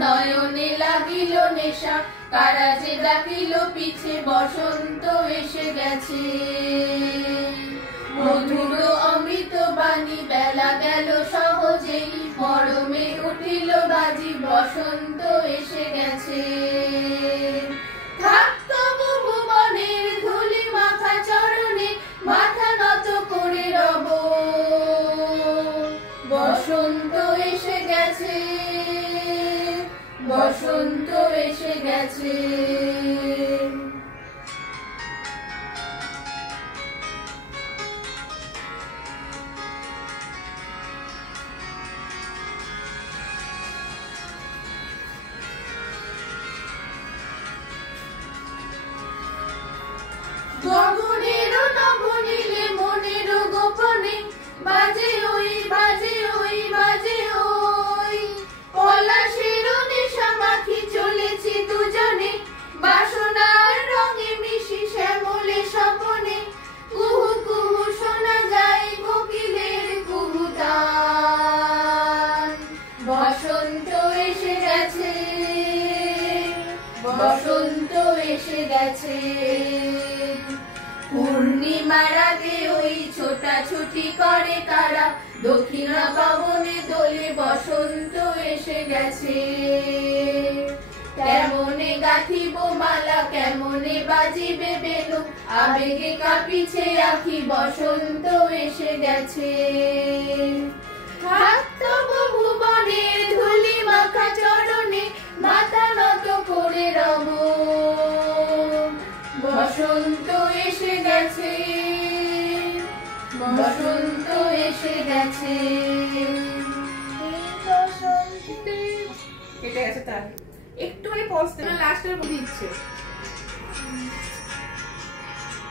নয়নে লাগিল নেশা, কারা যে ডাকিল পিছে, বসন্ত এসে গেছে। মধুর অমৃত বাণী, বেলা গেল সহজেই, মরমে উঠিল বাজি, বসন্ত এসে গেছে। থাকত ভুবনের ধুলি মাখা চরণে, মাথা নত করে রব, বসন্ত এসে গেছে, বসন্ত এসে গেছে। গগনের নবনীলে মনের গোপনে, বাজে ওই বাজে ওই বাজে ওই, পলাশের নেশা মাখি চলেছি দুজনে, বাসনার রঙে মিশি শ্যামলে স্বপনে, কুহু কুহু শোনা যায় কোকিলের কুহুতান। বসন্ত এসে গেছে, বসন্ত এসে গেছে। পূর্ণিমা রাতে ওই ছোটাছুটি করে কারা, দক্ষিণা পবনে দোলে, বসন্ত এসে গেছে। কেমনে গাঁথিব মালা, কেমনে বাজিবে বেনু, আবেগে কাঁপিছে আঁখি, বসন্ত এসে গেছে। থাকত ভুবনের ধুলি মাখা চরণে, মাথা নত করে রব, বসন্ত এসে গেছে, বসন্ত এসে গেছে। কেটে গেছে তার একটু পৌঁছতে না, লাস্টের মধ্যে দিচ্ছে।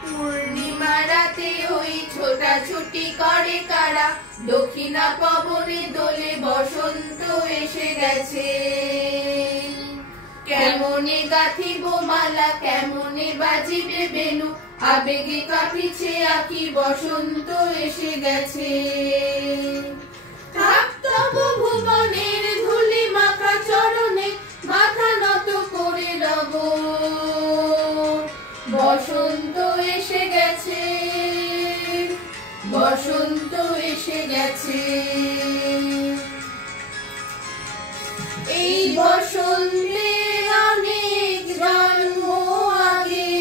পূর্ণিমা রাতে ওই ছোটাছুটি করে কারা, দক্ষিণা পবনে দোলে, বসন্ত এসে গেছে। কেমনে গাঁথিব মালা, কেমনে বাজিবে বেনু, আবেগে কাঁপিছে আঁখি, বসন্ত এসে গেছে। থাকত ভুবনের ধুলি মাখা চরণে, মাথা নত করে রব, বসন্ত এসে গেছে, বসন্ত এসে গেছে। এই বসন্তে অনেক জন্ম আগে,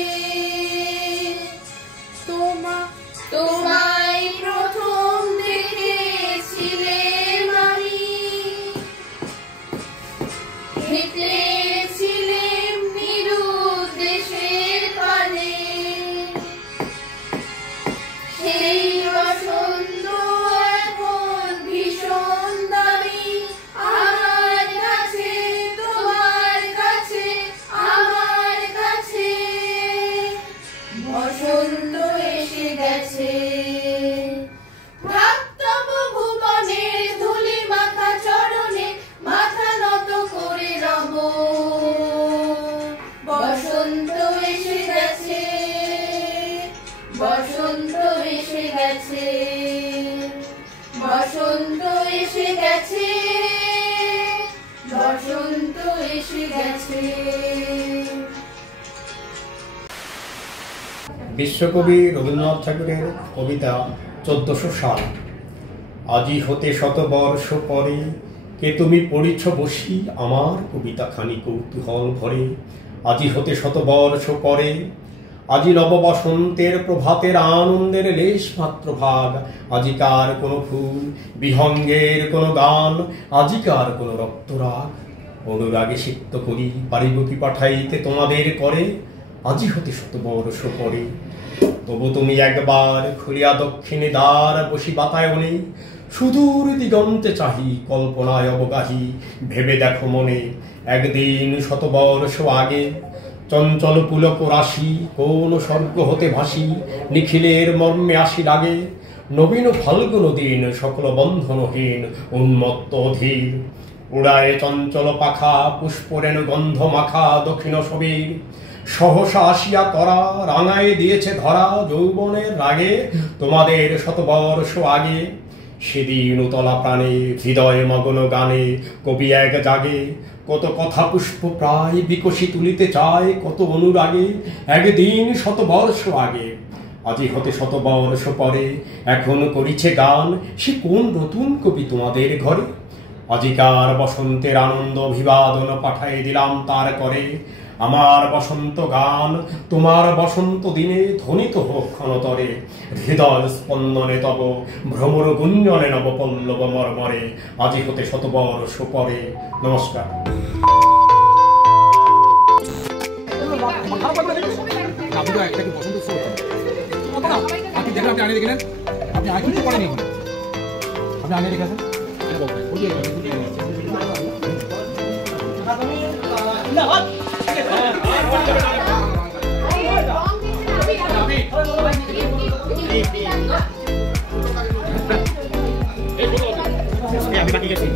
তোমায় প্রথম দেখেছিলেন আমি, হেঁটেছিলেন নিরুদ্দেশের পানে। সেই বসন্ত এখন ভীষণ দামি, আমার কাছে, তোমার কাছে, আমার কাছে। বসন্ত এসে গেছে। ভ্রাতব ভুবনের ধুলি মাখা চরণে, মাথা নত করে রব, বসন্ত এসে গেছে, বসন্ত এসে গেছে, বসন্ত এসে গেছে, বসন্ত এসে গেছে। বিশ্বকবি রবীন্দ্রনাথ ঠাকুরের কবিতা 1400 সাল। আজি হতে শতবর্ষ পরে, কে তুমি পড়িছ বসি আমার কবিতা খানি কৌতূহল ভরে। আজি হতে শতবর্ষ পরে, আজি নব বসন্তের প্রভাতের আনন্দের লেশ মাত্র ভাগ। আজিকার কোন ফুল, বিহঙ্গের কোন গান, আজিকার কোন রক্তরাগ। অনুরাগে সিক্ত করি পারিব কি পাঠাইতে তোমাদের করে, আজি হতে শতবর্ষ পরে। তবু তুমি একবার খুলিয়া দক্ষিণে দ্বার, বসি বাতায়নে সুদূর দিগন্তে চাহি, কল্পনায় অবগাহী ভেবে দেখো মনে। একদিন শতবর্ষ আগে চঞ্চল পুলক রাশি, কোন স্বর্গ হতে ভাসি নিখিলের মর্মে আসি লাগে। নবীন ফাল্গুন দিন সকল বন্ধনহীন উন্মত্ত অধীর, উড়ায় চঞ্চল পাখা পুষ্পরেণ গন্ধ মাখা দক্ষিণ সবীর। সহসা আসিয়া তরা রাঙায় দিয়েছে ধরা, যৌবনের রাগে তোমাদের শতবর্ষ আগে। সেদিন উতলা প্রাণে হৃদয়ে মগ্ন গানে কবি এক জাগে, কত কথা পুষ্প প্রায় বিকশি তুলিতে চায় কত অনুরাগে একদিন শতবর্ষ আগে। আজি হতে শতবর্ষ পরে এখন করিছে গান, সে কোন নতুন কবি তোমাদের ঘরে? আজিকার বসন্তের আনন্দ অভিবাদন পাঠাই দিলাম তার করে। আমার বসন্ত গান তোমার বসন্ত দিনে ধ্বনিত হোক ক্ষণতরে। হৃদয় স্পন্দনে তব ভ্রমর গুঞ্জনে নব পল্লব মর্মরে। আজি হতে শতবর্ষ পরে। নমস্কার। আপনি দেখলেন, আপনি আগে দেখলেন, আপনি আগে কিছু পড়েনি, আপনি আগে দেখেছেন। আমি বাকি গেছি।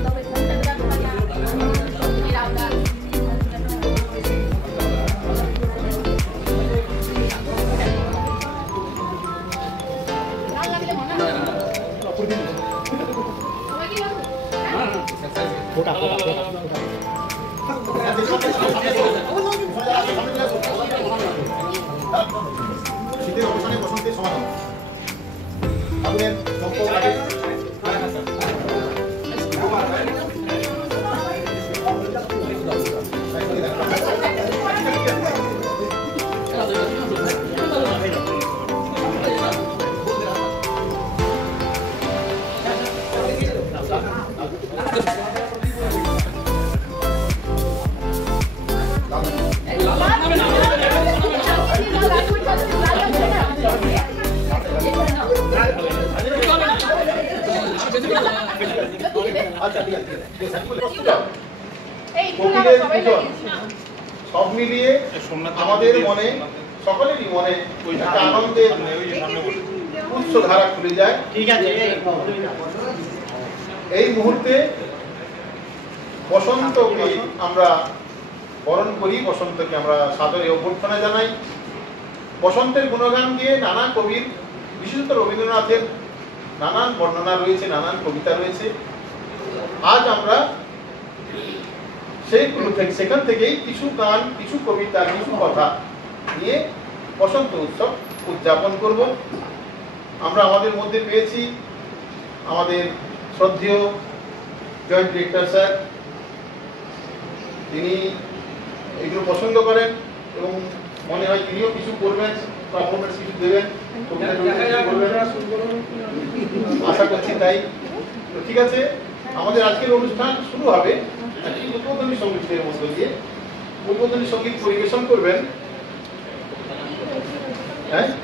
শীতের অবসানে বসন্তের সমাগম। ফাগুনের চম্পক আগে সব মিলিয়ে আমাদের মনে, সকলেরই মনে একটা আনন্দের উচ্চ ধারা খুলে যায়। ঠিক আছে, এই মুহূর্তে বসন্তকে আমরা বরণ করি, বসন্তকে আমরা সাদরে অভ্যর্থনা জানাই। বসন্তের গুণগান দিয়ে নানা কবির, বিশেষত রবীন্দ্রনাথের নানান বর্ণনা রয়েছে, নানান কবিতা রয়েছে। আজ আমরা সেখান থেকেই কিছু গান, কিছু কবিতা, কিছু কথা নিয়ে বসন্ত উৎসব উদযাপন করব। আমরা আমাদের মধ্যে পেয়েছি আমাদের শ্রদ্ধেয় জয়েন্ট ডিরেক্টর স্যার। তিনি এগুলো পছন্দ করেন এবং মনে হয় তিনিও কিছু করবেন, পারফরমেন্স কিছু দেবেন, আশা করছি তাই। তো ঠিক আছে, আমাদের আজকের অনুষ্ঠান শুরু হবে একটি উদ্বোধনী সঙ্গীতের মধ্য দিয়ে। উদ্বোধনী সঙ্গীত পরিবেশন করবেন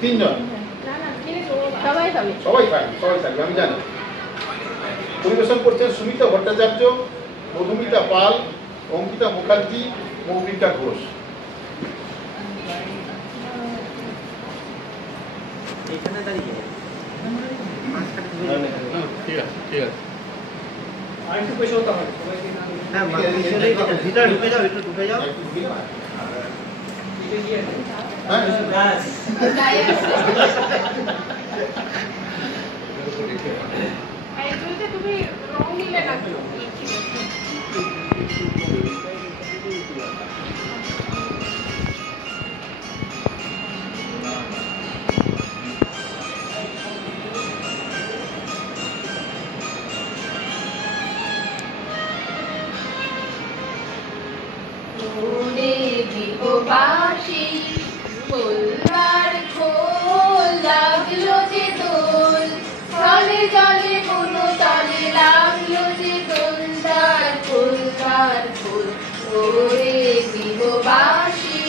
তিনজন, সবাই থাকবে আমি জানি। পরিবেশন করছেন সুমিতা ভট্টাচার্য, মধুমিতা পাল, অঙ্কিতা মুখার্জি, মৌমিতা ঘোষ। ঠিক আছে, আরেকটু পয়সা হতে হবে। হ্যাঁ, ভিতরে ঢুকে যাও, একটু ঢুকে যাও। তুমি রং নিলে না বাঁশি ফুলবার খোল লাগলো যে দোল, জলে জলে কোনো তলে লাগলো যে দোল, তার ফুলবার ফুল ওরে দিব বাঁশি।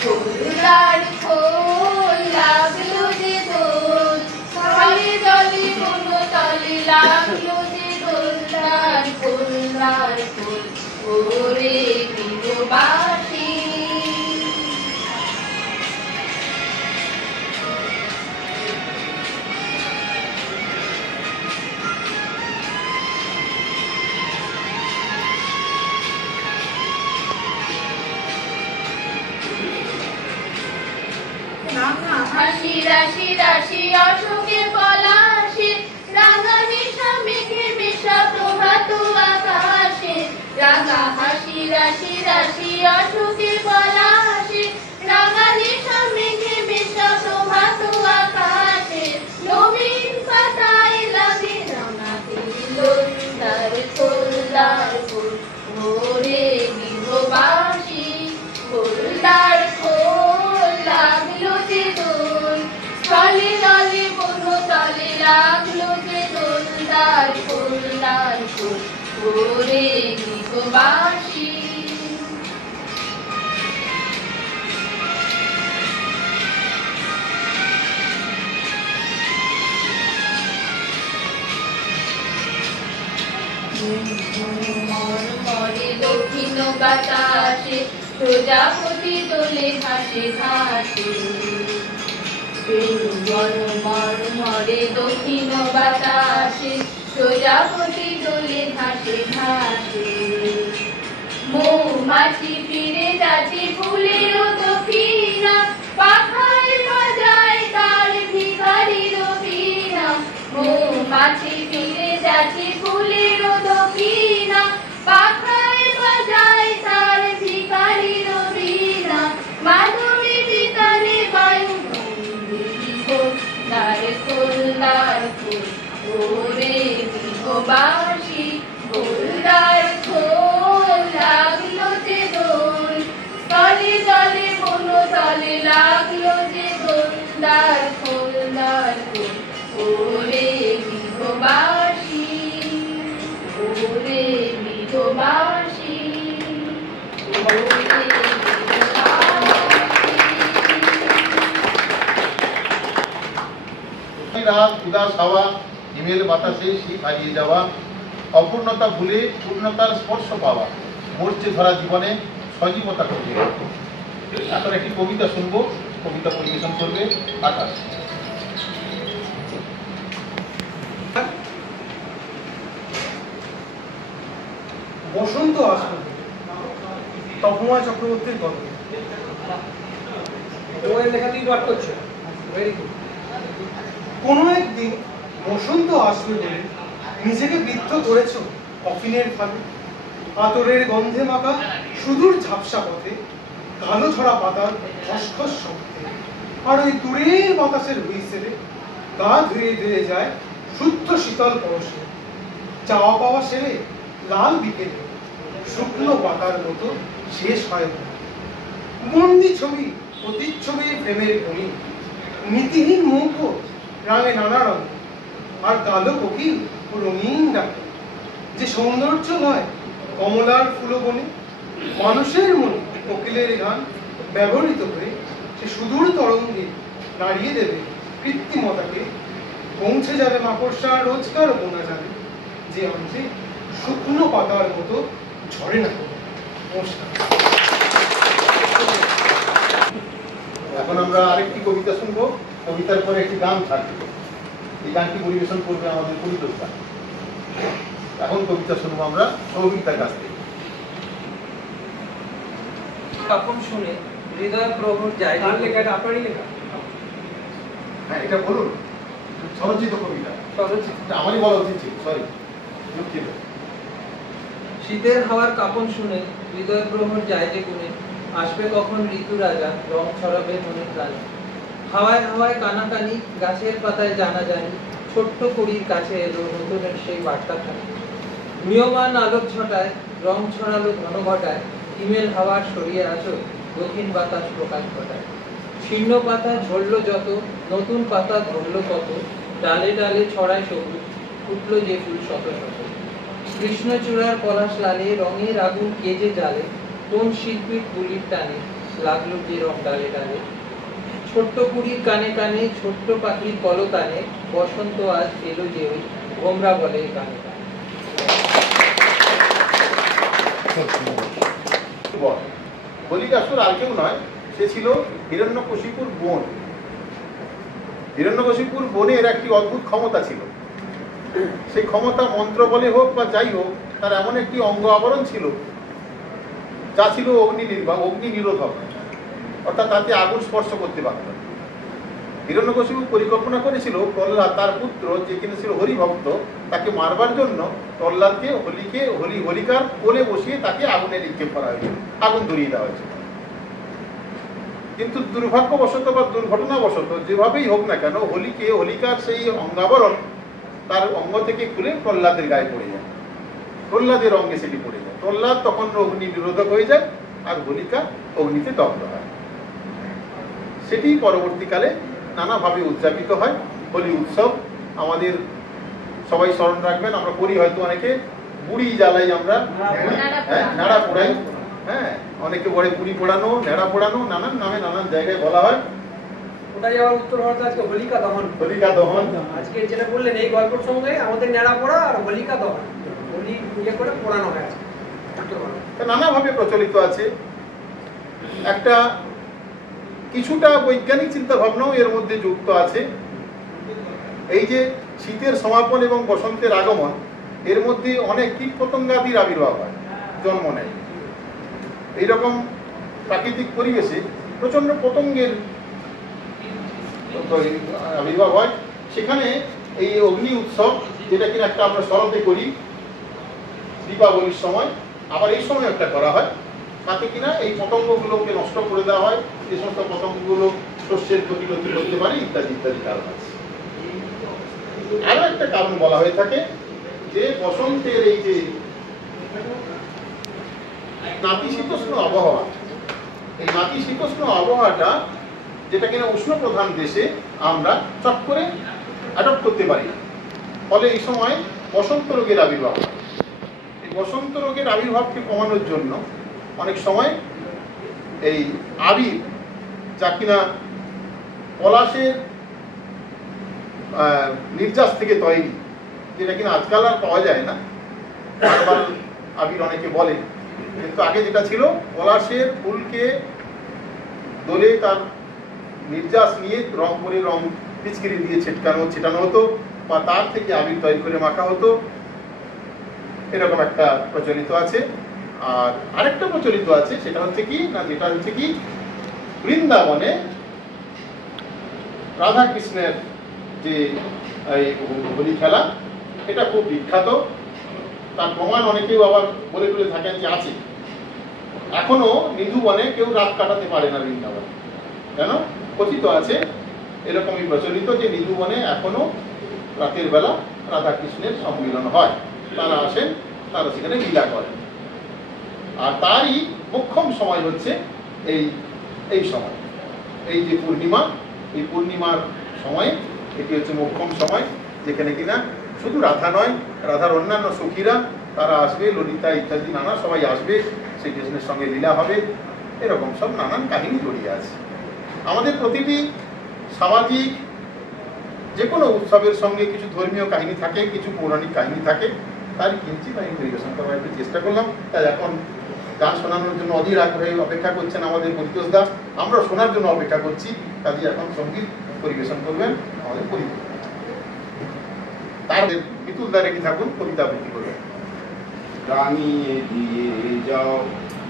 ফুলবার খোল লাগলো যে দোল, জলে জলে কোনো তলে লাগলো যে দোল, তার ফুলবার ফুল ওরে দিব বাঁশি। হাসি রাশি রাশি অশোকে পলাশে, রাঙা মেশা মেঘে মেশা প্রভাত আকাশে, রাঙা মরে দক্ষিণ বাতাসে, প্রজাপতি দোলে ঘাসে ঘাসে। মরে দক্ষিণ বাতাসে, প্রজাপতি দোলে ঘাসে ঘাসে। মৌমাছি ফিরে যাচ্ছে ফুলের দক্ষিণা, পাখায় বাজায় তার ভিখারির বীণা। মৌমাছি ফিরে যাচ্ছে ফুলের দক্ষিণা, পাখায় বাজায় তার ভিখারির বীণা। মাধবী বিতানে বায়ু দ্বার খোল দ্বার খোল, ওরে গৃহবাসী দ্বার খোল। লাগলো যে দোল তলে তলে বনো তলে, লাগলো যে দোল দ্বার খোল দ্বার খোল, ওরে গৃহবাসী ওরে গৃহবাসী ওরে রাত উদাস হাওয়া, হিমেল বাতাসে শীত হারিয়ে যাওয়া, অপূর্ণতা ভুলে পূর্ণতার স্পর্শ পাওয়া, মরচে ধরা জীবনে সজীবতা খুঁজে। এখন একটি কবিতা শুনবো, কবিতা পরিবেশন করবে আকাশ। বসন্ত আসবে তপমা চক্রবর্তীর গল্প। লেখা তুই পাঠ করছো, ভেরি গুড। কোনো একদিন বসন্ত আসবে বলে নিজেকে বিদ্ধ করেছ কফিনের ফাঁকে, আতরের গন্ধে মাখা সুদূর ঝাপসা পথে, কালো ছড়া পাতার খসখস শব্দে, আর ওই দূরের বাতাসের হুইসেলে গা ধুয়ে ধুয়ে যায় শুদ্ধ শীতল পরশে। চাওয়া পাওয়া সেরে লাল বিকেলে শুকনো পাতার মতো শেষ হয় না। বন্দি ছবি প্রতিচ্ছবির প্রেমের ঘনি, নীতিহীন মুখ রাঙে নানা রঙ, আর কালো কোকিল রঙিন ডাকে। যে সৌন্দর্য নয় কমলার ফুলবনে, মানুষের মনে কোকিলের গান ব্যবহৃত করে সে সুদূর তরঙ্গে নাড়িয়ে দেবে কৃত্রিমতাকে। পৌঁছে যাবে মাকড়সা রোজকার বোনা যাবে, যে অন্তে শুকনো পাতার মতো ঝরে না। নমস্কার। এখন আমরা আরেকটি কবিতা শুনবো, কবিতার পরে একটি গান থাকবে। এই গানটি পরিবেশন করবে আমাদের পরিবেশটা। এখন কবিতা শুনবো আমরা সৌমিতার কাছ থেকে। কাপন শুনে হৃদয় প্রভুর যায়। আপনারই লেখা? হ্যাঁ, এটা বলুন। স্বরচিত কবিতা, আমারই বলা উচিত ছিল, সরি, দুঃখিত। শীতের হাওয়ার কাপন শুনে হৃদয় প্রভুর যায় যে গুণে, আসবে কখন ঋতু রাজা, রং ছড়াবে মনের প্রাণে। হাওয়ায় হাওয়ায় কানাকানি, গাছের পাতায় জানা জানি, ছোট্ট কুড়ির কাছে এলো নতুনের সেই বার্তা থাকে। নিয়মান আলোক ছটায় রং ছড়ালো ঘন ঘটায়, হিমেল হাওয়ার সরিয়ে আসো দক্ষিণ বাতাস প্রকাশ ঘটায়। শীর্ণ পাতা ঝরলো যত, নতুন পাতা ধরলো কত, ডালে ডালে ছড়ায় সবুজ, ফুটলো যে ফুল শত শত। কৃষ্ণচূড়ার পলাশ লালে রঙের আগুন কেজে জ্বালে, কোন শিল্পীর তুলির টানে লাগলো যে রং ডালে ডালে। ছোট্ট কুড়ির কানে কানে, ছোট্ট পাখির কলতানে, বসন্ত আজ এলো যে ওই ভোমরা বলে কানে কানে। বলিকাসুর আর কেউ নয়, সে ছিল হিরণ্যকশিপুর বোন। হিরণ্যকশিপুর বোনের একটি অদ্ভুত ক্ষমতা ছিল। সেই ক্ষমতা মন্ত্র বলে হোক বা যাই হোক, তার এমন একটি অঙ্গ আবরণ ছিল যা ছিল অগ্নি নিরোধক, অর্থাৎ তাতে আগুন স্পর্শ করতে পারত। হিরণ্যকশিপু পরিকল্পনা করেছিল প্রহ্লাদ তার পুত্র, যে কিনা ছিল হরিভক্ত, তাকে মারবার জন্য প্রহ্লাদকে হোলিকার কোলে বসিয়ে তাকে আগুনে নিক্ষেপ করা হয়েছিল, আগুন ধরিয়ে দেওয়া হয়েছিল। কিন্তু দুর্ভাগ্যবশত বা দুর্ঘটনাবশত যেভাবেই হোক না কেন, হোলিকার সেই অঙ্গাবরণ তার অঙ্গ থেকে খুলে প্রহ্লাদের গায়ে পড়ে যায়, প্রহ্লাদের অঙ্গে সেটি পড়ে যায়। প্রহ্লাদ তখন অগ্নি নিরোধক হয়ে যায়, আর হোলিকা অগ্নিতে দগ্ধ হয়। সেটি পরবর্তীকালে নানাভাবে উদযাপিত হয়। হোলি উৎসব আমাদের সবাই স্মরণ রাখবেন। আমরা করি হয়তো অনেকে, বুড়ি জ্বালাই আমরা, নাড়া পোড়াই, হ্যাঁ, অনেকে বলে বুড়ি পোড়ানো, নেড়া পোড়ানো, নানান নামে নানান জায়গায় বলা হয়। ওটাই আবার উত্তর ভারতে আজকে হোলিকা দহন। হোলিকা দহন আজকে যেটা বললেন এই গল্পের সঙ্গে আমাদের নেড়া পোড়া আর হোলিকা দহন, হোলি ইয়ে করে পোড়ানো হয় আজকে। নানাভাবে প্রচলিত আছে। একটা কিছুটা বৈজ্ঞানিক চিন্তা ভাবনাও এর মধ্যে যুক্ত আছে। এই যে শীতের সমাপন এবং বসন্তের আগমন, এর মধ্যে অনেক কীট পতঙ্গাদির আবির্ভাব হয়, জন্ম নেয়। এইরকম প্রাকৃতিক পরিবেশে প্রচন্ড পতঙ্গের আবির্ভাব হয়। সেখানে এই অগ্নি উৎসব, যেটা কিনা একটা আমরা শরতে করি দীপাবলির সময়, আবার এই সময় একটা করা হয়, তাতে কিনা এই পতঙ্গগুলোকে নষ্ট করে দেওয়া হয়। যে সমস্ত পতঙ্গগুলো শস্যের ক্ষতি করতে পারে ইত্যাদি ইত্যাদি কারণ আছে। আরো একটা কারণ বলা হয়ে থাকে যে বসন্তের এই যে নাতিশীতোষ্ণ আবহাওয়া, এই নাতিশীতোষ্ণ আবহাওয়াটা যেটা কিনা উষ্ণ প্রধান দেশে আমরা চট করে অ্যাডপ্ট করতে পারি না, ফলে এই সময় বসন্ত রোগের আবির্ভাব হয়। এই বসন্ত রোগের আবির্ভাবকে কমানোর জন্য অনেক সময় এই আবির, যা কিনা পলাশের নির্যাস থেকে তৈরি, যেটা কিনা আজকাল আর পাওয়া যায় না, হার্বাল আবির অনেকে বলে, কিন্তু আগে যেটা ছিল পলাশের ফুলকে দলে তার নির্যাস নিয়ে রং করে রং পিচকিরি দিয়ে ছিটানো হতো, বা তার থেকে আবির তৈরি করে মাখা হতো, এরকম একটা প্রচলিত আছে। আর আরেকটা প্রচলিত আছে, সেটা হচ্ছে কি বৃন্দাবনে রাধা কৃষ্ণের যে এই হোলি খেলা, এটা খুব বিখ্যাত। তার প্রমাণ অনেকেও আবার বলে থাকেন যে আছে। এখনো নিধুবনে কেউ রাত কাটাতে পারে না বৃন্দাবনে, কেন কথিত আছে, এরকমই প্রচলিত যে নিধুবনে এখনো রাতের বেলা রাধা কৃষ্ণের সম্মিলন হয়। তারা আসেন, তারা সেখানে লীলা করেন। আর তারই মোক্ষম সময় হচ্ছে এই সময়, এই যে পূর্ণিমা, এই পূর্ণিমার সময় এটি হচ্ছে মোক্ষম সময়, যেখানে কিনা শুধু রাধা নয়, রাধার অন্যান্য সখীরা তারা আসবে, ললিতা ইত্যাদি নানা সবাই আসবে, শ্রীকৃষ্ণের সঙ্গে লীলা হবে। এরকম সব নানান কাহিনী জড়িয়ে আছে। আমাদের প্রতিটি সামাজিক যে কোনো উৎসবের সঙ্গে কিছু ধর্মীয় কাহিনী থাকে, কিছু পৌরাণিক কাহিনী থাকে, তার কিঞ্চিত আমি পরিবেশন করার একটু চেষ্টা করলাম। তাই এখন গান শোনানোর জন্য অধীর আগ্রহে অপেক্ষা করছেন আমাদের পরিতোষ দা, আমরা শোনার জন্য অপেক্ষা করছি। কাজে এখন সঙ্গীত পরিবেশন করবেন আমাদের পরিতোষ। তার বিতুল দা রেখে থাকুন, কবিতা আবৃত্তি করবেন। রাঙিয়ে দিয়ে যাও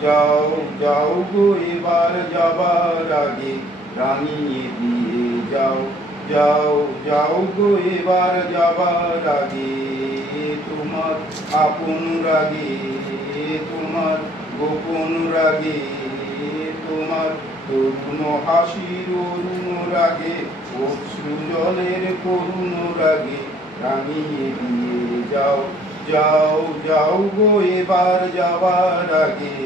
যাও যাও গো এবার যাবার আগে, রাঙিয়ে দিয়ে যাও যাও যাও গো এবার যাবার আগে, তোমার আপন রাগে তোমার গোপন রাগে, তোমার তরুণ হাসির অরুণ রাগে, অশ্রু জলের করুণ রাগে, রাঙিয়ে দিয়ে যাও যাও যাও গো এবার যাবার আগে।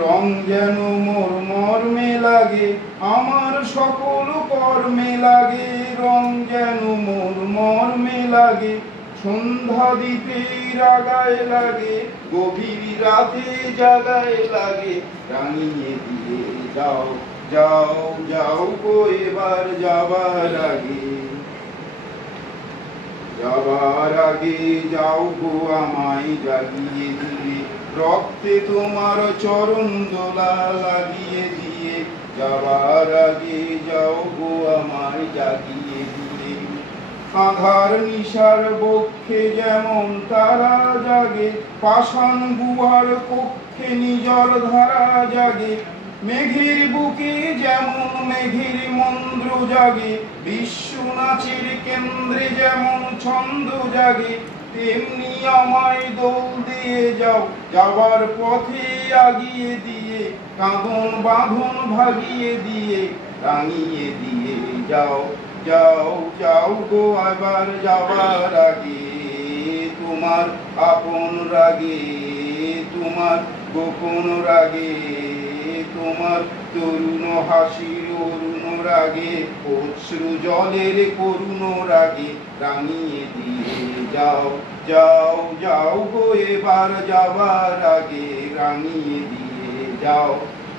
রং যেন মোর মর্মে লাগে, আমার সকল কর্মে লাগে, রং যেন মোর মর্মে লাগে, সন্ধ্যা দিতে রাগায় লাগে, গভীর রাতে জাগায় লাগে, রাঙিয়ে দিয়ে যাও যাও যাও গো এবার যাবার আগে। যাবার আগে যাও গো আমায় জাগিয়ে দিয়ে, রক্তে তোমার চরণ দোলা লাগিয়ে দিয়ে, যাবার আগে যাও গো আমায় জাগিয়ে দিয়ে। আধার নিশার বক্ষে যেমন তারা জাগে, পাষাণ গুহার কক্ষে নিজর ধারা জাগে, মেঘের বুকে যেমন মেঘের মন্দ্র জাগে, বিশ্ব নাচের কেন্দ্রে যেমন ছন্দ জাগে, তেমনি আমায় দোল দিয়ে যাও যাবার পথে আগিয়ে দিয়ে, কাঁদন বাঁধন ভাগিয়ে দিয়ে, রাঙিয়ে দিয়ে যাও যাও যাও গো এবার যাবার আগে, তোমার আপন রাগে তোমার গোপন রাগে, তোমার তরুণ হাসির অরুণ রাগে, অশ্রু জলের করুণ রাগে, রাঙিয়ে দিয়ে যাও যাও যাও গো এবার যাবার আগে, রাঙিয়ে দিয়ে যাও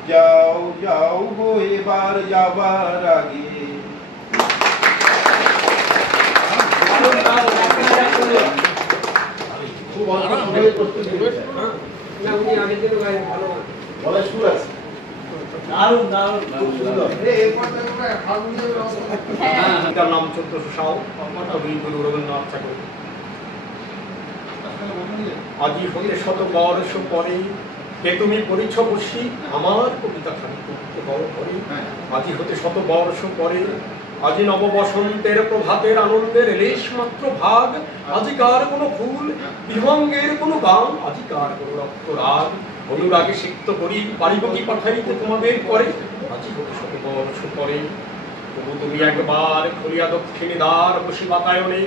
যাও যাও গো এবার যাবার আগে। খুব খুব অল্প সময়ে প্রস্তুতি নিয়েছেন। না উনি আগের দিনও গায়ে ভালো গলায় সুর আছে। দারুণ দারুণ খুব সুন্দর। তার নাম 1400 সাল কবিগুরু রবীন্দ্রনাথ ঠাকুর। আজি হতে শত বর্ষ পরে কে তুমি পরিছ বসি আমার কবিতা খানি করতে বড় করে। আজি হতে শত বর্ষ পরে আজি নব বসন্তের প্রভাতের আনন্দের লেশ মাত্র ভাগ। আজিকার কোনো ফুল বিহঙ্গের কোনো গান, আজিকার কোনো রক্ত রাগ অনুরাগে সিক্ত করি পারিব কি পাঠাইতে তোমাদের করে। আজি হতে শত বর্ষ পরে তবু তুমি একবার খুলিয়া দক্ষিণী দ্বার বসি বাতায়নে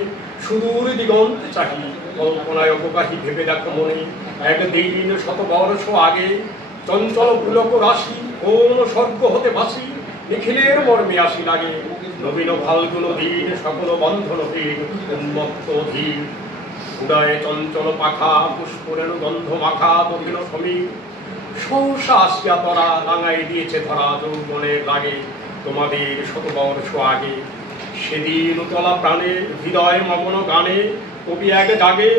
সুদূর দিগন্তে চাহি কল্পনায় অবকাহি ভেবে দেখো মনে। একদিন শত বর্ষ আগে চঞ্চল পুলক রাশি কোন স্বর্গ হতে বাসি নিখিলের মর্মে আসি লাগে। নবীন ফাল্গুন দিন সকল বন্ধনহীন উন্মত্ত ধীর উদয়ে চঞ্চল পাখা পুষ্পরের গন্ধ মাখা দক্ষিণ সমীর সহসা আসিয়া তরা রাঙাই দিয়েছে ধরা যৌবনের লাগে তোমাদের শত বর্ষ আগে। সেদিন উতলা প্রাণে হৃদয় মমন গানে কবি এক জাগে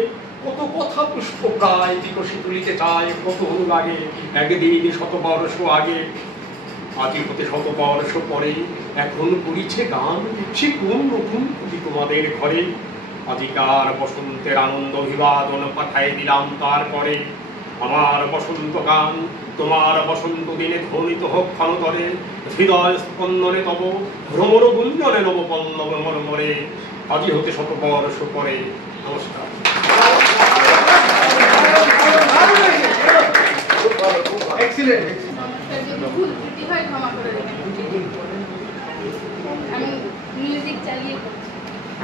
কত কথা পুষ্প প্রায় বিকশি তুলিতে চায় কত লাগে। একদিন শত বর্ষ আগে আজি হতে শত বর্ষ পরে এখন করিছে গান সে কোন নতুন কবি তোমাদের ঘরে। আজিকার বসন্তের আনন্দ অভিবাদন পাঠাই দিলাম তারপরে। আমার বসন্ত গান তোমার বসন্ত দিনে ধ্বনিত হোক ক্ষণতরে হৃদয় স্পন্দনে তব ভ্রমর গুঞ্জনে নব পল্লব মর্মরে। আজি হতে শত বর্ষ পরে। নমস্কার। এক্সিলেন্ট। ভুল ত্রুটি হয় ক্ষমা করে দেবেন। আমি মিউজিক চালিয়ে করছি।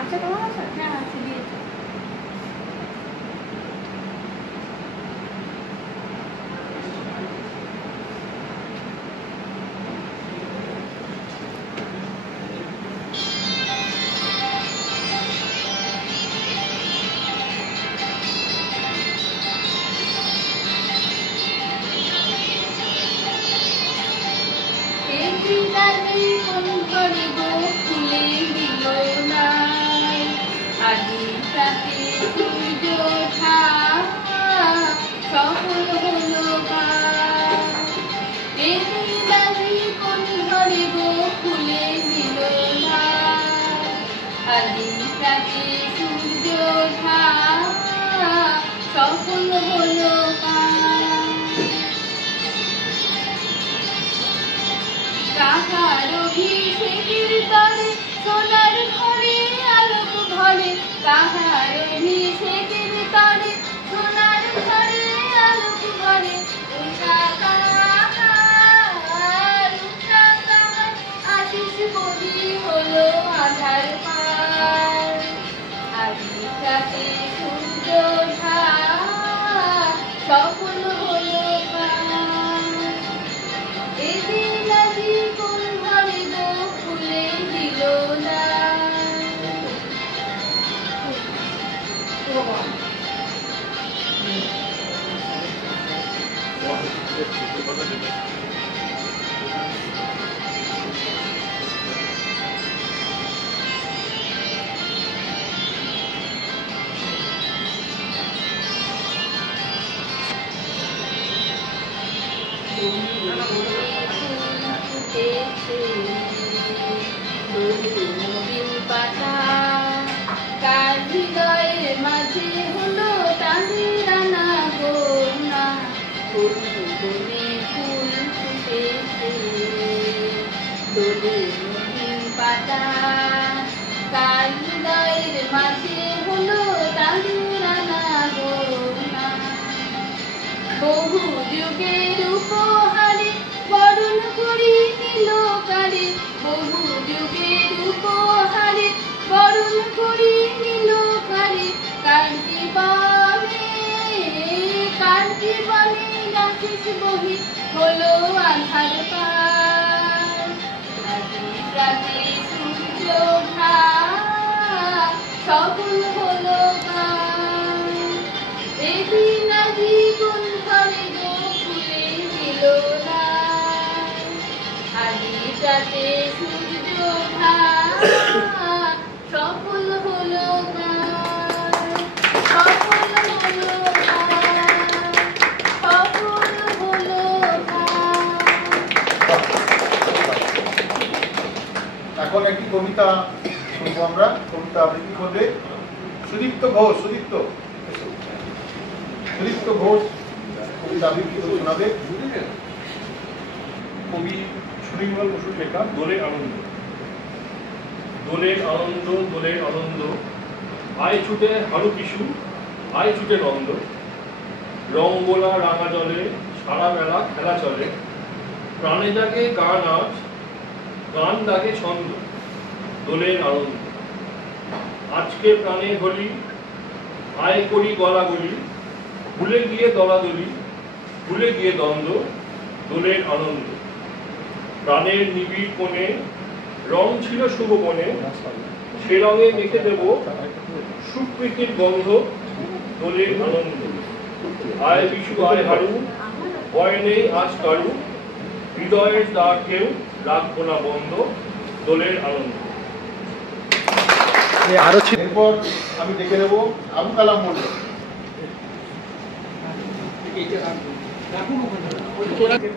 আচ্ছা তোমার আছে? হ্যাঁ আছে দিয়েছি। আজি তাকে সূর্য ওঠা সফল হলো গাজি কোন ঘরে গো খুলে দিল না। আজি তাকে সূর্য ওঠা সফল হলো কাহার অভিষেকের তরে সোনার ঘরে আলোক ঘরে। কাহার অভিষেকের তরে সোনার ঘরে আলোক ঘরে। উষা কাহার আশিস বলি হলো আধার পার। আজি তাকে সূর্য ওঠা সফল হলো এদিন আজি কোন ঘরে গো খুলে দিল না। নবীন পাতা কার হৃদয়ের মাঝে হলো তাদের রানা গোনা। ফুল ফুলে ফুল ফুটেছে দোলে নবীন পাতা কার হৃদয়ের মাঝে হলো তাদের রানা গোনা। বহু যুগের উপহারে বরণ করি নিল কারে। বহু যুগের উপহারে বরণ করি নিল কারে। কার জীবনে রাখিস বহি হলো আধার পার। আজি রাতে সূর্য ওঠা সফল হলো গান। এদিন আজি কোন ঘরে গো খুলে দিল না। আজি রাতে সূর্য ওঠা সফল হলো গান। সফল হলো এখন একটি কবিতা শুনবো আমরা। কবিতা আবৃত্তি করবে সুদীপ্ত ঘোষ। সুদীপ্ত ঘোষ কবিতা আবৃত্তি করে শোনাবে। কবি সুনীল বসুর লেখা দোলের আনন্দ। দোলের আনন্দ, দোলের আনন্দ, আয় ছুটে হারু কিশু, আয় ছুটে নন্দ। রং গোলা রাঙা জলে সারা বেলা খেলা চলে, প্রাণে জাগে গান আজ, গান দাগে ছন্দ। দোলের আনন্দ আজকে প্রাণে হোলি, আয় করি গলাগলি, ভুলে গিয়ে দলাদলি, ভুলে গিয়ে দ্বন্দ্ব। দোলের আনন্দ প্রাণের নিবিড় কোণে রং ছিল শুভ কোণে, সে রঙে মেখে দেব সুপ্রীতির গন্ধ। দোলের আনন্দ আয় বিশু আয় হারু, ভয় নেই আজ কারু, হৃদয়ের দ্বার কেউ রাখবো না বন্ধ। দোলের আনন্দ। এরপর আমি ডেকে নেব আবু কালাম মন্ডল।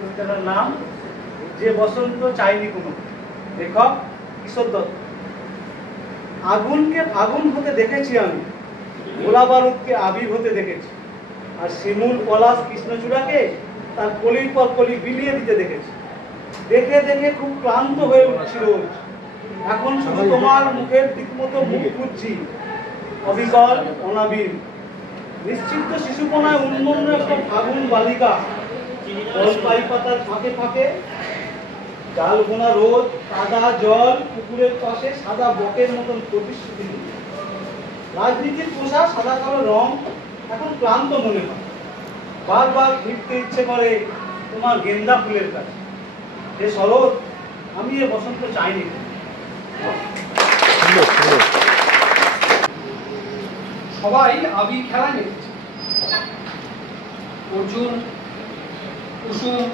কবিতাটার নাম যে বসন্ত চাইনি কোনো, লেখক কিশোর দত্ত। আগুনকে ফাগুন হতে দেখেছি আমি, গোলা বারুদকে আবির হতে দেখেছি, আর শিমুল পলাশ কৃষ্ণচূড়াকে তার কলির পর কলি বিলিয়ে দিতে দেখেছি। দেখে দেখে খুব ক্লান্ত হয়ে উঠছিল। এখন শুধু তোমার মুখের দিক মতো মুখ খুঁজছি, অবিকল অনাবিল নিশ্চিন্ত শিশুপনায় উন্মন্ন একটা ফাগুন বালিকা। জলপাই পাতার ফাঁকে ফাঁকে জাল বোনা রোদ, কাদা জল, পুকুরের পাশে সাদা বকের মতন প্রতিশ্রুতি। রাজনীতির পোশাক সাদা কালো রং এখন ক্লান্ত মনে হয়। বারবার ফিরতে ইচ্ছে করে তোমার গেন্দা ফুলের কাছে। হে শরৎ, আমি এ বসন্ত চাইনি। সবাই আবির খেলা নেমেছে। অর্জুন, কুসুম,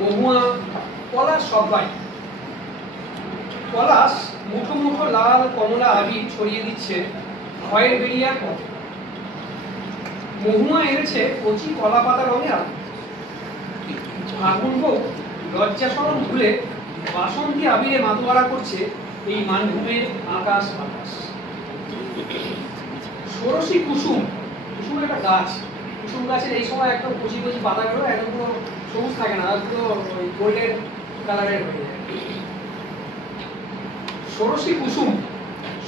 মহুয়া, পলাশ সবাই। পলাশ মুঠো মুঠো লাল কমলা আবির ছড়িয়ে দিচ্ছে ভয়ের বেরিয়ার পথে। মহুয়া এনেছে কচি কলা পাতা রঙের আবির। আগুন বউ লজ্জা শরম ভুলে বাসন্তী আবিরে মাতোয়ারা করছে এই মানভূমের আকাশ বাতাস। ষোড়শী কুসুম, কুসুম একটা গাছ। কুসুম গাছের এই সময় একদম কচি কচি পাতাগুলো একদম পুরো সবুজ থাকে না, পুরো গোল্ডেন কালারের হয়ে যায়। ষোড়শী কুসুম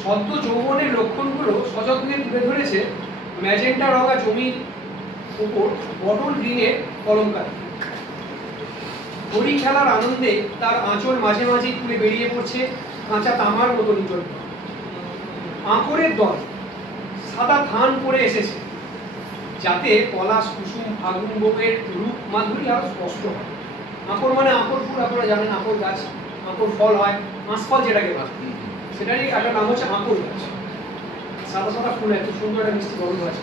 সদ্য যৌবনের লক্ষণগুলো সযত্নে তুলে ধরেছে ম্যাজেন্টা রঙা জমির উপর বটল গ্রিনের কলমকারি। হরি খেলার আনন্দে তার আঁচল মাঝে মাঝে তুলে বেরিয়ে পড়ছে কাঁচা তামার মতো নিচল। আঁকড়ের দল সাদা ধান পরে এসেছে, যাতে পলাশ কুসুম ফাগুন বউয়ের রূপ মাধুরী আরো স্পষ্ট হয়। আঁকড় মানে আঁকড় ফুল, আপনারা জানেন আঁকড় গাছ, আঁকড় ফল হয়, আঁশফল যেটাকে বলে, সেটারই একটা নাম হচ্ছে আঁকড় গাছ। সাদা সাদা ফুল, এত সুন্দর একটা মিষ্টি গন্ধ আছে।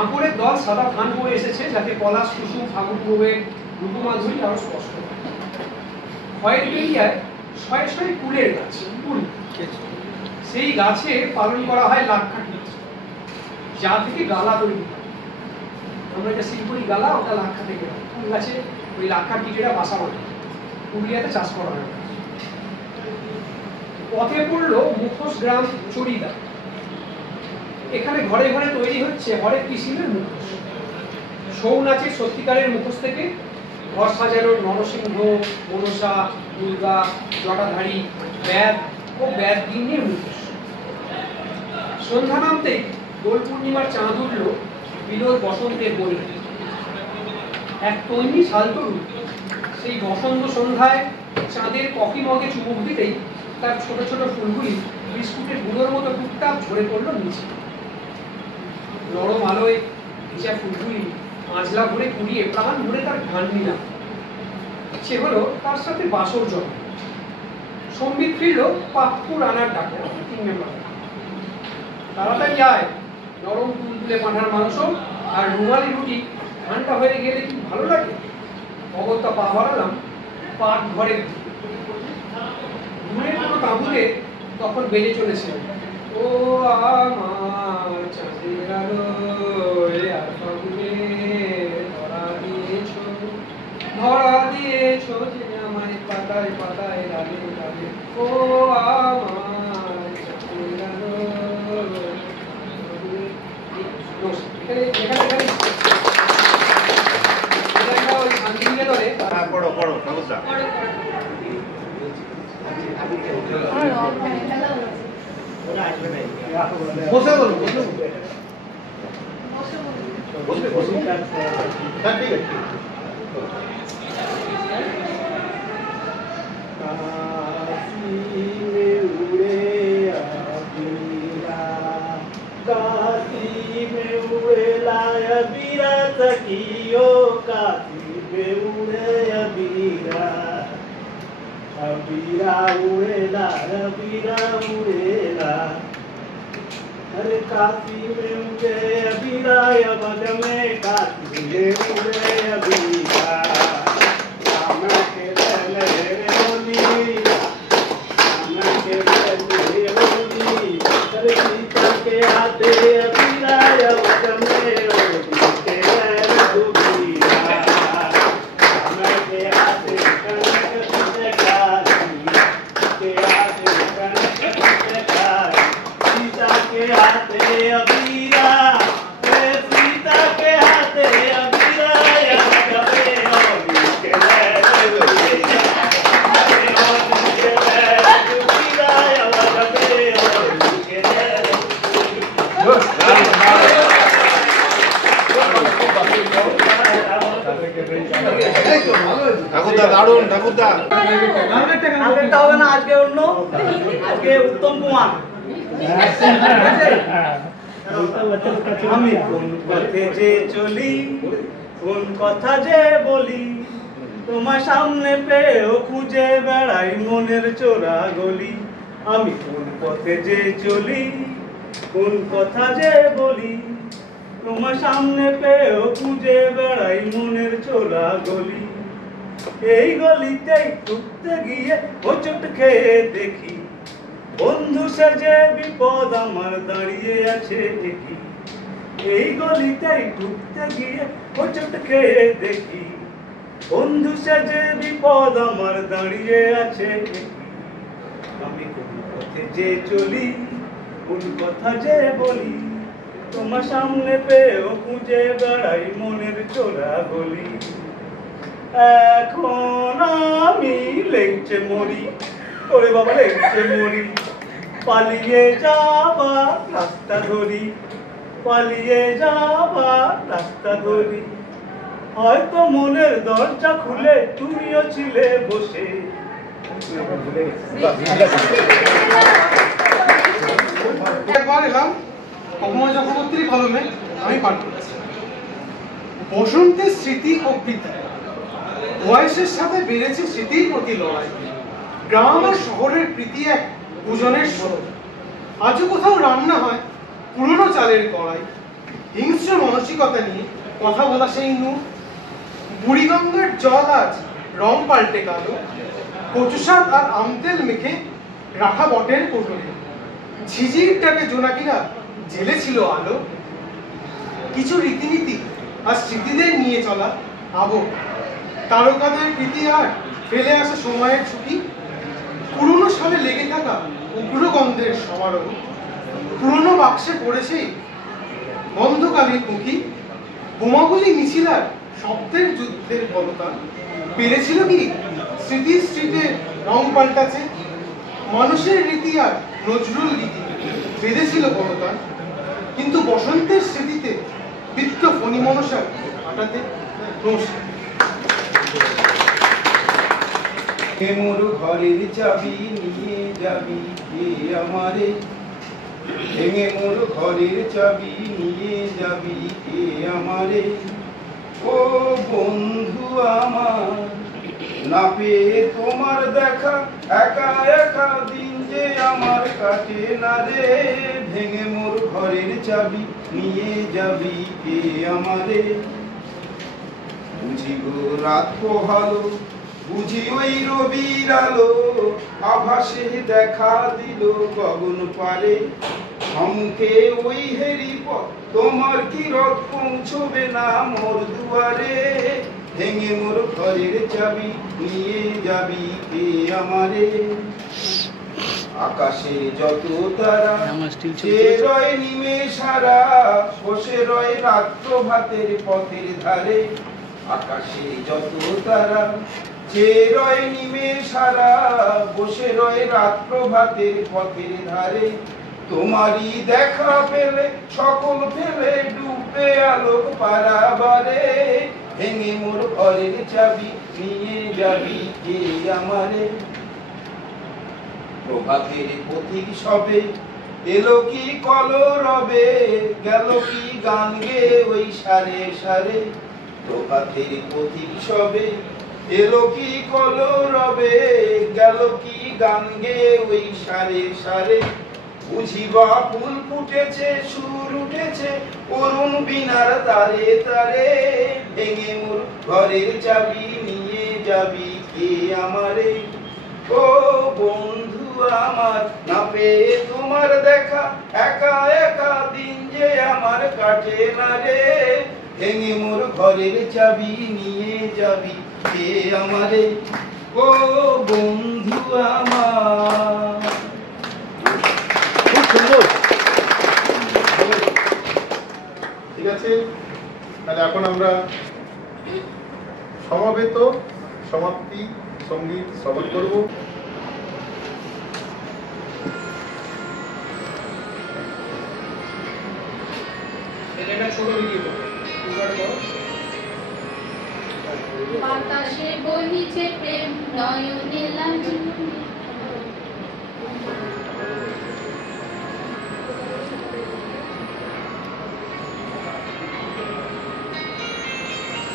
আঁকড়ের দল সাদা ধান পরে এসেছে, যাতে পলাশ কুসুম ফাগুন বউয়ের রূপমাধুরী আরো স্পষ্ট হয়। খয়ের বেরিয়ায় শয়ে শয়ে কুলের গাছ, কুল। সেই গাছে পালন করা হয় লাক্ষাটি, যা থেকে গালা তৈরি হয়। আমরা এটা শিল্পী গালা, ওটা লাক্ষা থেকে কুল গাছে ওই লাক্ষা কিটেরা বাসা বাঁধে, পুরুলিয়াতে চাষ করা হয়। পথে পড়লো মুখোশ গ্রাম চড়িদা। এখানে ঘরে ঘরে তৈরি হচ্ছে হরেক কিসিমের মুখোশ। ছৌ নাচের সত্যিকারের মুখোশ থেকে ঘর সাজানোর নরসিংহ, মনসা, দুর্গা, জটাধারী, ব্যাদ ও ব্যাদ দিনের মুখোশ। সন্ধ্যা নামতেই দোল পূর্ণিমার চাঁদ উঠল বিলোর বসন্তের বনে। এক তৈরি শালতরু সেই বসন্ত সন্ধ্যায় চাঁদের কফি মগে চুমুক দিতেই তার ছোট ছোট ফুলগুলি বিস্কুটের গুঁড়োর মতো টুকটাক ঝরে পড়লো নিচে। নরম আলোয় ভিজা ফুলগুলি আঁচলা ভরে কুড়িয়ে প্রাণ ভরে তার ঘ্রাণ নিলাম। ইচ্ছে হলো তার সাথে বাসর জমে। সম্বিত ফিরল পাপ্পু রানার ডাকে, তিন মেম্বার। তাড়াতাড়ি আয়, নরম তুলতুলে পাঁঠার মাংস আর রুমালি রুটি ঠান্ডা হয়ে গেলে কি ভালো লাগে। অগত্যা পা বাড়ালাম পাট ঘরের দিকে। দূরের কোনো তাঁবুতে তখন বেজে চলেছে ও আমার চাঁদের আলো আর ফাগুনে ধরা দিয়েছো পাতায় পাতায় ডালে ডালে ও আমার শান্তিনিকেতনে পড়ো পড়ো ঠাকুরদা। বসে বলো, বসে হ্যাঁ, ঠিক আছে। अरे काशी में मुझे अबीरा या बग में काशी में मुझे अबीरा राम के लले होली राम के लले होली अरे सीता के हाथे अबीरा या बग में होली के लले दुबीरा राम के हाथे कनक पिचकारी के हाथे कनक पिचकारी सीता के हाथे अबीरा सीता के हाथे अबीरा या कबे होली के लले दुबीरा होली के लले दुबीरा या कबे होली के लले ঠাকুরদা দারুণ ঠাকুরদা। আগেরটা হবে না, আজকে অন্য, আজকে উত্তম কুমার। আমি কোন পথে যে চলি কোন কথা যে বলি তোমার সামনে পেয়েও খুঁজে বেড়াই মনের চোরা গলি। আমি কোন পথে যে চলি কোন কথা যে বলি তোমার সামনে পেয়েও খুঁজে বেড়াই মনের চোরা গলি। এই গলিতে ঢুকতে গিয়ে হোঁচট খেয়ে দেখি বন্ধু সেজে বিপদ আমার দাঁড়িয়ে আছে দেখি। এই গলিতে ঢুকতে গিয়ে হোঁচট খেয়ে দেখি বন্ধু সেজে বিপদ আমার দাঁড়িয়ে আছে দেখি। আমি কোন পথে যে চলি কোন কথা যে বলি তোমার সামনে পেয়েও খুঁজে বেড়াই মনের চোরা গলি। এখন আমি লেংচে মরি, ওরে বাবা লেংচে মরি, পালিয়ে যাবা রাস্তা ধরি, পালিয়ে যাবা রাস্তা ধরি। হয়তো মনের দরজা খুলে তুমিও ছিলে বসে। একবার এলাম অপময় চক্রবর্তীর কলমে, আমি পাঠ করছি। বসন্তের স্মৃতি ও প্রীতি, বয়সের সাথে বেড়েছে স্মৃতির প্রতি লড়াই। গ্রাম আর শহরের প্রীতি এক পূজনের স্বরূপ। আজও কোথাও রান্না হয় পুরনো চালের কড়াই। হিংস্র মানসিকতা নিয়ে কথা বলা সেই নূর। বুড়িগঙ্গার জল আজ রং পাল্টে কালো, কচু শাক আর আমতেল মেখে রাখা বটের কোটরে। ঝিঝির টাকে জোনাকিরা জেলে ছিল আলো। কিছু রীতিনীতি আর স্মৃতিদের নিয়ে চলা আবহ। তারকাদের প্রীতি আর ফেলে আসা সময়ের ছুটি। পুরনো সালে লেগে থাকা উগ্রগন্ধের সমারোহ। পুরনো বাক্সে পড়েছে বন্ধকালীন মুখী। বোমাগুলি মিছিলার শব্দের যুদ্ধের বলতা। পেরেছিল কি স্মৃতির স্ট্রিটে রং পাল্টাছে। মানুষের রীতি আর নজরুল রীতি বেঁধেছিল বলতা। কিন্তু বসন্তের স্মৃতিতে বৃত্ত ফণি মনসার কাটাতে নমস্কার। মোর ঘরের চাবি নিয়ে যাবি কে আমারে, ভেঙে মোর ঘরের চাবি নিয়ে যাবি কে আমারে। ও বন্ধু আমার, না পেয়ে তোমার দেখা একা একা দিন যে আমার কাটে না রে। ভেঙে মোর ঘরের চাবি নিয়ে যাবি কে আমারে। বুঝি গো রাত পোহালো, বুঝি ওই রবির আলো, আভাসে দেখা দিল গগন পারে। সম্মুখে ওই হেরি পথ, তোমার কি রথ পৌঁছবে না মোর দুয়ারে। ভেঙে মোর ঘরের চাবি নিয়ে যাবি কে আমারে আকাশের যত তারা সে রয় নিমেষারা বসে রয় রাত্র ভাতের পথের ধারে আকাশে যত তারা যে রয় নিমেষারা বসে রয় রাত্র ভাতের পথের ধারে তোমারই দেখা পেলে সকল ফেলে ডুবে আলোক পারাবারে ভেঙে মোর ঘরের চাবি নিয়ে যাবি কে আমারে প্রভাতের পথিক সবে এলো কি কলরবে গেল কি গান গে ওই সারে সারে প্রভাতের পথিক সবে এলো কি কলরবে গেল কি গান গে ওই সারে সারে বুঝিবা ফুল ফুটেছে সুর উঠেছে অরুণ বিনার তারে তারে ভেঙে মোর ঘরের চাবি নিয়ে যাবি কে আমারে ও বন্ধু আমার না পেয়ে তোমার দেখা একা একা দিন যে আমার কাটে না রে ভেঙে মোর ঘরের চাবি নিয়ে যাবি কে আমারে ও বন্ধু আমার। খুব সুন্দর। ঠিক আছে, তাহলে এখন আমরা সমবেত সমাপ্তি সঙ্গীত শ্রবণ করব। বাতাসে বহিছে প্রেম নয়নে লাগি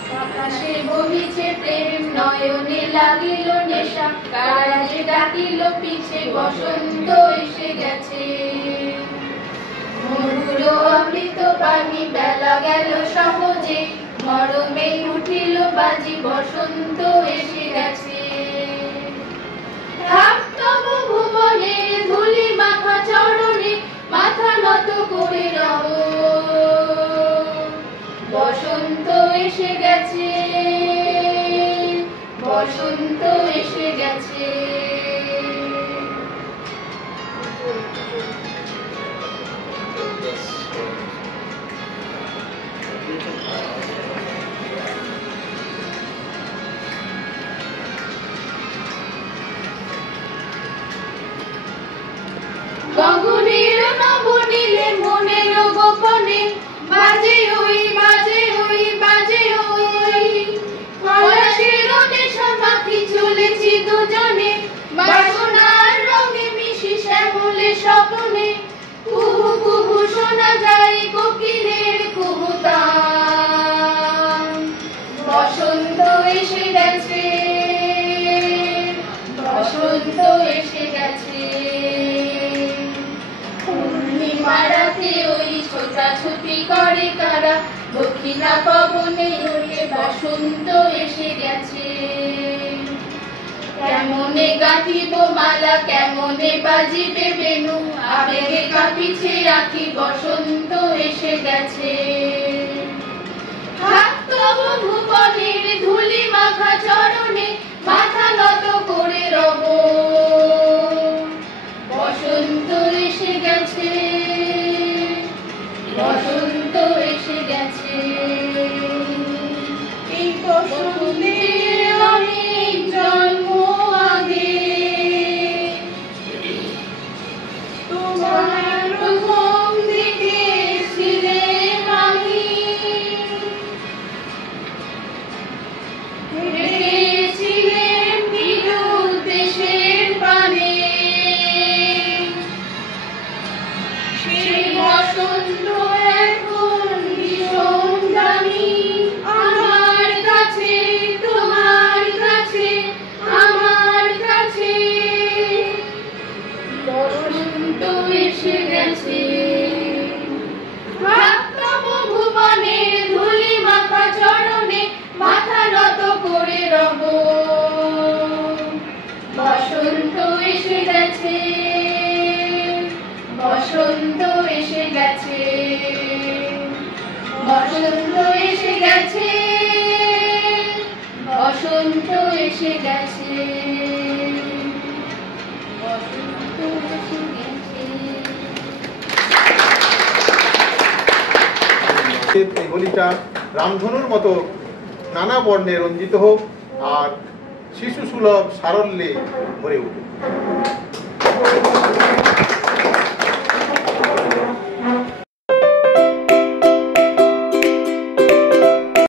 বাতাসে বহিছে প্রেম নয়নে লাগিল নেশা কারাজে ডাকিল পিছে বসন্ত এসে গেছে মধুর অমৃত পানি বেলা গেল সহজে মরমে উঠিল বাজি বসন্ত এসে গেছে থাকতম ভুবনের ধুলি মাখা চরণে মাথা নত করে রহ বসন্ত এসে গেছে বসন্ত এসে গেছে গগনের নবনীলে মনের গোপনে বাজে ওই বাজে ওই বাজে ওই পলাশের নেশা মাখি চলেছি দুজনে বাসনার রঙে মিশি শ্যামলে স্বপ্নে কুহু কুহু শোনা যায় কোকিলের কুহুতান বসন্ত এসে গেছে বসন্ত এসে গেছে পূর্ণিমারাতে ওই ছোটাছুটি করে তারা দক্ষিণা পবনে ওরে বসন্ত এসে গেছে কেমনে গাঁথিব মালা কেমনে বাজিবে বেনু আবেগে কাঁপিছে রাখি বসন্ত এসে গেছে থাকতম ভুবনের ধুলি মাখা চরণে মাথা নত করে রব বসন্ত এসে গেছে বসন্ত এসে গেছে এই বসন্তের অনেক জন্ম আগে তোমার প্রথম দেখেছিলেন আমি বসন্ত এসে গেছে, বসন্ত এসে গেছে। এই হোলিটা রামধনুর মতো নানা বর্ণে রঞ্জিত হোক আর শিশু সুলভ সারল্যে ভরে উঠুক।